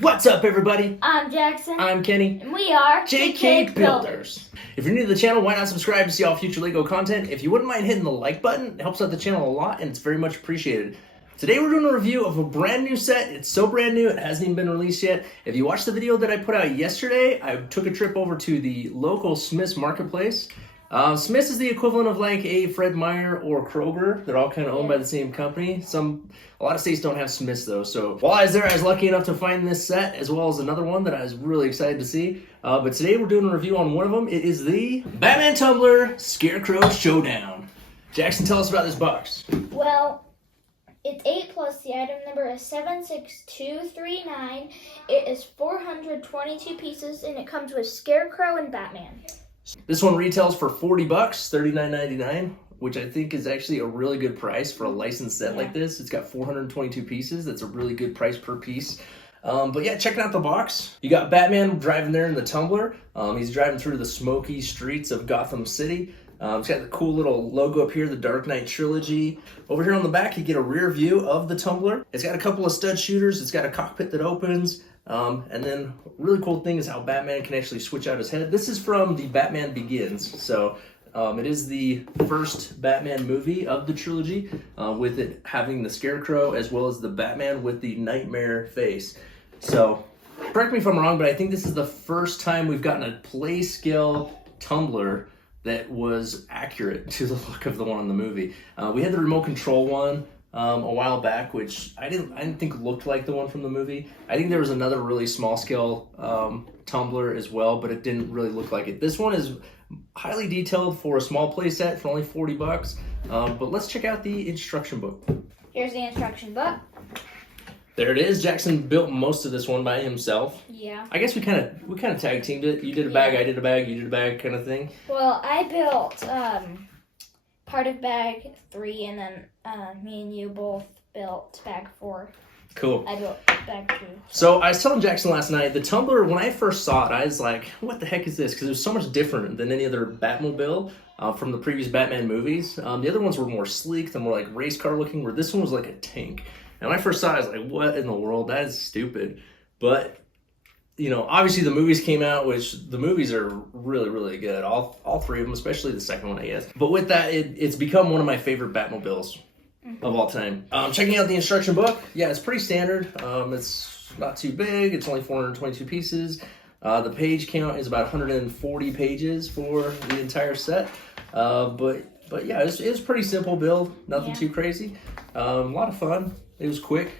What's up, everybody? I'm Jackson. I'm Kenny. And we are JK Builders. If you're new to the channel, why not subscribe to see all future LEGO content? If you wouldn't mind hitting the like button, it helps out the channel a lot and it's very much appreciated. Today we're doing a review of a brand new set. It's so brand new, it hasn't even been released yet. If you watched the video that I put out yesterday, I took a trip over to the local Smith's Marketplace. Smith's is the equivalent of like a Fred Meyer or Kroger. They're all kind of owned by the same company. A lot of states don't have Smith's though. So while I was there, I was lucky enough to find this set as well as another one that I was really excited to see. But today we're doing a review on one of them. It is the Batman Tumbler Scarecrow Showdown. Jackson, tell us about this box. Well, it's 8 plus. The item number is 76239. It is 422 pieces and it comes with Scarecrow and Batman. This one retails for $40, $39.99, which I think is actually a really good price for a licensed set like this. It's got 422 pieces. That's a really good price per piece. But yeah, checking out the box. You got Batman driving there in the Tumbler. He's driving through the smoky streets of Gotham City. It's got the cool little logo up here, the Dark Knight Trilogy. Over here on the back, you get a rear view of the Tumbler. It's got a couple of stud shooters. It's got a cockpit that opens. And then really cool thing is how Batman can actually switch out his head. This is from the Batman Begins. So it is the first Batman movie of the trilogy, with it having the Scarecrow as well as the Batman with the nightmare face. So correct me if I'm wrong, but I think this is the first time we've gotten a play scale Tumbler that was accurate to the look of the one in the movie. We had the remote control one a while back, which I didn't think looked like the one from the movie. I think there was another really small scale Tumbler as well, but it didn't really look like it. This one is highly detailed for a small play set for only $40. But let's check out the instruction book. Here's the instruction book. There it is. Jackson built most of this one by himself. Yeah. I guess we kind of tag teamed it. You did a bag, I did a bag, you did a bag, kind of thing. Well, I built part of bag 3, and then me and you both built bag 4. Cool. I built bag 2. So I was telling Jackson last night, the Tumbler, when I first saw it, I was like, what the heck is this? Because it was so much different than any other Batmobile from the previous Batman movies. The other ones were more sleek, they're more like race car looking, where this one was like a tank. And when I first saw it, I was like, what in the world? That is stupid. But, you know, obviously the movies came out, which the movies are really, really good. All three of them, especially the second one, I guess. But with that, it's become one of my favorite Batmobiles of all time. Checking out the instruction book. Yeah, it's pretty standard. It's not too big. It's only 422 pieces. The page count is about 140 pages for the entire set. But yeah, it was pretty simple build. Nothing too crazy. A lot of fun. It was quick.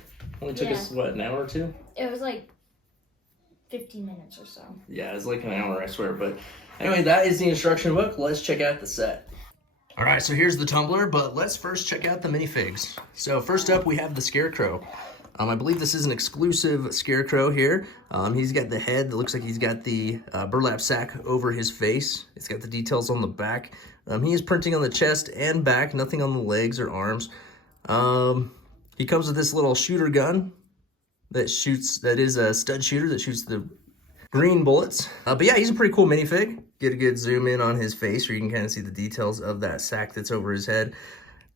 Only took us, what, an hour or two? It was like 15 minutes or so. Yeah, it was like an hour, I swear. But anyway, that is the instruction book. Let's check out the set. All right, so here's the Tumbler, but let's first check out the minifigs. So first up, we have the Scarecrow. I believe this is an exclusive Scarecrow here. He's got the head that looks like he's got the burlap sack over his face. It's got the details on the back. He is printing on the chest and back, nothing on the legs or arms. He comes with this little shooter gun that is a stud shooter that shoots the green bullets. But yeah, he's a pretty cool minifig. Get a good zoom in on his face where you can kind of see the details of that sack that's over his head.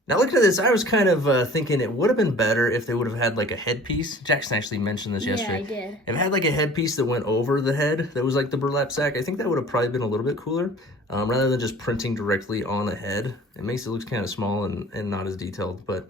Now looking at this, I was kind of thinking it would have been better if they would have had like a headpiece. Jackson actually mentioned this yesterday. Yeah, I did. If it had like a headpiece that went over the head that was like the burlap sack, I think that would have probably been a little bit cooler. Rather than just printing directly on a head. It makes it look kind of small and not as detailed, but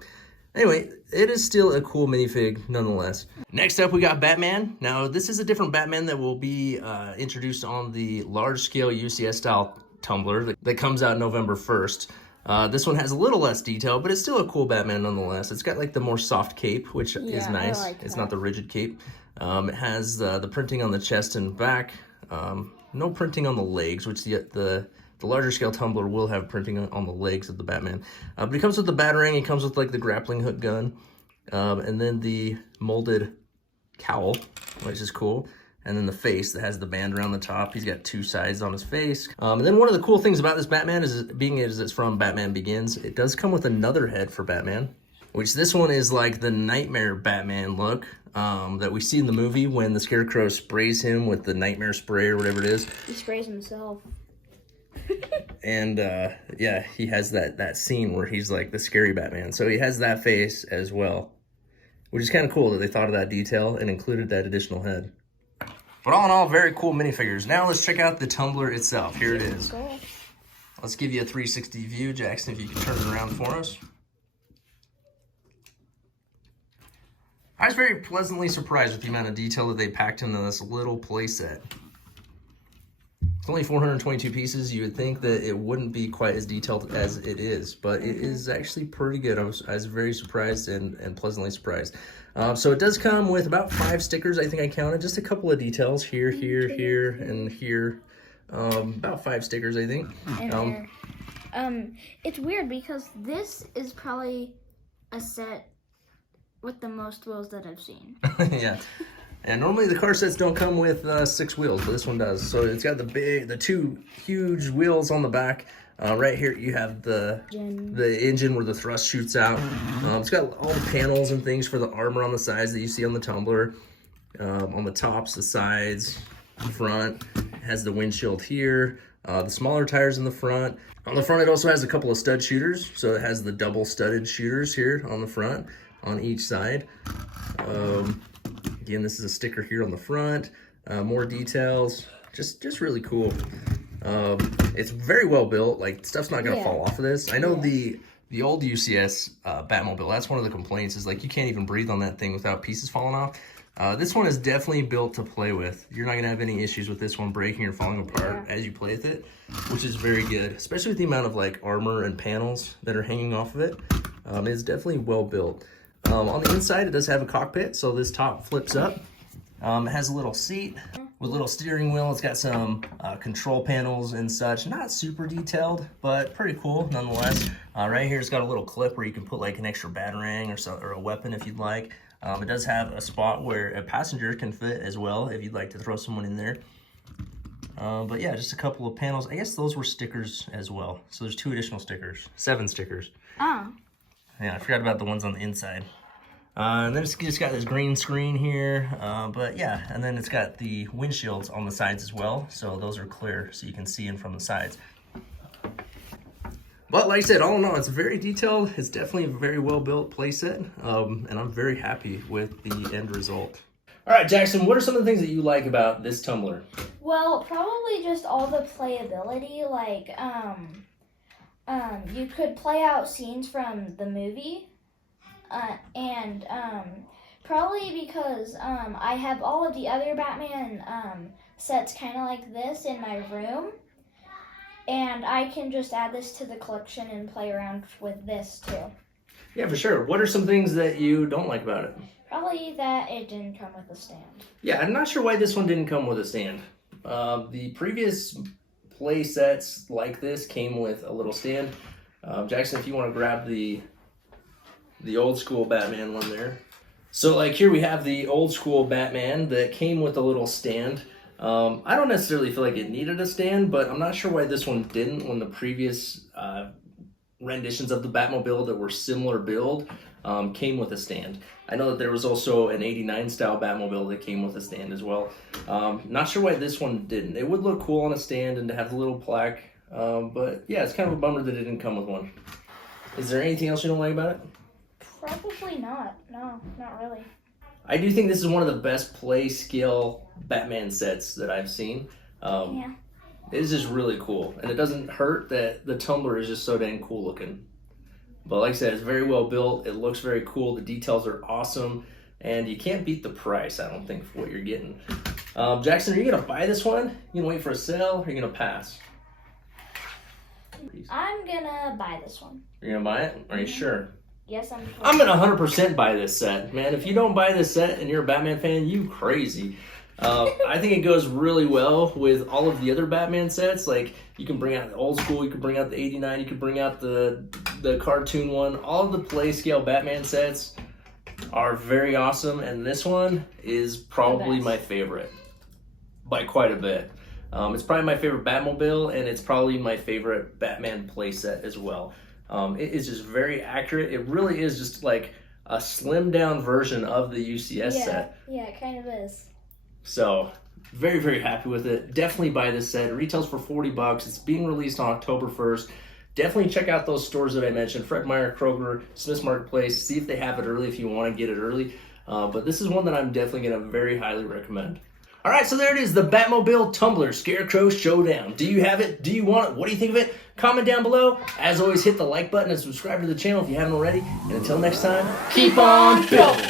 anyway, it is still a cool minifig nonetheless. Next up, we got Batman. Now, this is a different Batman that will be introduced on the large-scale UCS-style Tumbler that comes out November 1st. This one has a little less detail, but it's still a cool Batman nonetheless. It's got like the more soft cape, which is nice. It's not the rigid cape. It has the printing on the chest and back. No printing on the legs, which the larger scale Tumbler will have printing on the legs of the Batman. But it comes with the Batarang, it comes with like the grappling hook gun, and then the molded cowl, which is cool. And then the face that has the band around the top. He's got two sides on his face. And then one of the cool things about this Batman is it's from Batman Begins. It does come with another head for Batman, which this one is like the Nightmare Batman look that we see in the movie when the Scarecrow sprays him with the Nightmare spray or whatever it is. He sprays himself. And yeah, he has that scene where he's like the scary Batman. So he has that face as well, which is kind of cool that they thought of that detail and included that additional head. But all in all, very cool minifigures. Now let's check out the Tumbler itself. Here it is. Cool. Let's give you a 360 view. Jackson, if you can turn it around for us. I was very pleasantly surprised with the amount of detail that they packed into this little playset. It's only 422 pieces. You would think that it wouldn't be quite as detailed as it is, but it is actually pretty good. I was very surprised and pleasantly surprised. So it does come with about 5 stickers. I think I counted just a couple of details here, and here. About 5 stickers, I think. And it's weird because this is probably a set with the most wheels that I've seen. Yeah. And normally the car sets don't come with 6 wheels, but this one does. So it's got the 2 huge wheels on the back. Right here you have the engine where the thrust shoots out. It's got all the panels and things for the armor on the sides that you see on the Tumbler. On the tops, the sides, the front. It has the windshield here. The smaller tires in the front. On the front it also has a couple of stud shooters. So it has the double studded shooters here on the front on each side. Again, this is a sticker here on the front. More details. Just really cool. It's very well built. Like, stuff's not gonna fall off of this. I know the old UCS Batmobile, that's one of the complaints, is like you can't even breathe on that thing without pieces falling off. This one is definitely built to play with. You're not gonna have any issues with this one breaking or falling apart as you play with it, which is very good, especially with the amount of like armor and panels that are hanging off of it. It's definitely well built. On the inside, it does have a cockpit, so this top flips up. It has a little seat with a little steering wheel. It's got some control panels and such. Not super detailed, but pretty cool nonetheless. Right here, it's got a little clip where you can put like an extra batarang or a weapon if you'd like. It does have a spot where a passenger can fit as well if you'd like to throw someone in there. But yeah, just a couple of panels. I guess those were stickers as well. So there's 2 additional stickers, 7 stickers. Oh. Yeah, I forgot about the ones on the inside. And then it's just got this green screen here. But yeah, and then it's got the windshields on the sides as well. So those are clear, so you can see in from the sides. But like I said, all in all, it's very detailed. It's definitely a very well-built playset. And I'm very happy with the end result. All right, Jackson, what are some of the things that you like about this Tumbler? Well, probably just all the playability. Like, you could play out scenes from the movie. And probably because I have all of the other Batman sets kind of like this in my room. And I can just add this to the collection and play around with this too. Yeah, for sure. What are some things that you don't like about it? Probably that it didn't come with a stand. Yeah, I'm not sure why this one didn't come with a stand. The previous play sets like this came with a little stand. Jackson, if you want to grab the old school Batman one there. So like here we have the old school Batman that came with a little stand. I don't necessarily feel like it needed a stand, but I'm not sure why this one didn't when the previous renditions of the Batmobile that were similar build came with a stand. I know that there was also an 89 style Batmobile that came with a stand as well. Not sure why this one didn't. It would look cool on a stand and to have the little plaque, but yeah, it's kind of a bummer that it didn't come with one. Is there anything else you don't like about it? Probably not. No, not really. I do think this is one of the best play scale Batman sets that I've seen. Yeah. It's just really cool. And it doesn't hurt that the Tumbler is just so dang cool looking. But like I said, it's very well built. It looks very cool. The details are awesome. And you can't beat the price, I don't think, for what you're getting. Jackson, are you going to buy this one? You going to wait for a sale or are you going to pass? I'm going to buy this one. You're going to buy it? Are you sure? Yes, I'm sure. I'm going to 100% buy this set. Man, if you don't buy this set and you're a Batman fan, you crazy. I think it goes really well with all of the other Batman sets. Like, you can bring out the old school, you can bring out the 89, you can bring out the cartoon one. All of the play scale Batman sets are very awesome, and this one is probably my favorite by quite a bit. It's probably my favorite Batmobile, and it's probably my favorite Batman playset as well. It is just very accurate. It really is just like a slimmed down version of the UCS set. Yeah, it kind of is. So, very, very happy with it. Definitely buy this set. It retails for $40. It's being released on October 1st. definitely check out those stores that I mentioned, Fred Meyer, Kroger, Smith's Marketplace. See if they have it early if you want to get it early. But this is one that I'm definitely going to very highly recommend. All right, so there it is, the Batmobile Tumbler Scarecrow Showdown. Do you have it? Do you want it? What do you think of it? Comment down below. As always, hit the like button and subscribe to the channel if you haven't already. And until next time, keep on building.